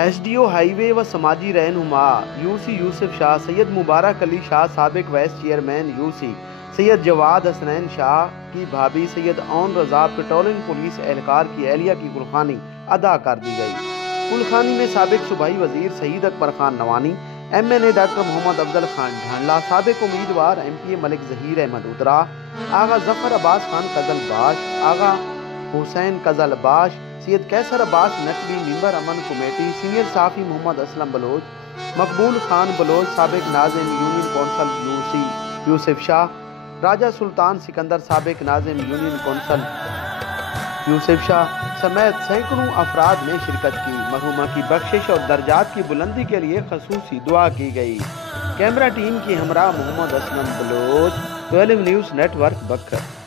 S D O high وے و سماجی رہنما یو سی یوسف شاہ، سید مبارک علی شاہ سابق وائس چیئرمین یو سی، سید جواد حسنین شاہ کی بھابھی سید اون رضا پیٹرولنگ پولیس اہلکار کی اہلیہ کی گلخانی ادا کر دی گئی۔ گلخانی میں سابق صوبائی وزیر شہید اکبر خان نوانی، ایم این اے ڈاکٹر محمد افضل خان ڈھانڈلہ، سابق امیدوار ایم پی اے ملک ظہیر احمد ادرا، آغا ظفر عباس خان قزل باش، آغا حسین قزل باش، سید کیسر عباس نقوی، ممبر امن کمیٹی، سینئر صحافی محمد اسلم بلوچ، مقبول خان بلوچ، سابق ناظم یونین کونسل یو سی یوسف شاہ، راجہ سلطان سکندر، سابق ناظم یونین کونسل یوسف شاہ سمیت سینکڑوں افراد نے شرکت کی۔ مرحومہ کی بخشش اور درجات کی بلندی کے لیے خصوصی دعا کی گئی۔ کیمرہ ٹیم کی ہمراہ Muhammad Aslam Baloch, 12 news network, بکر۔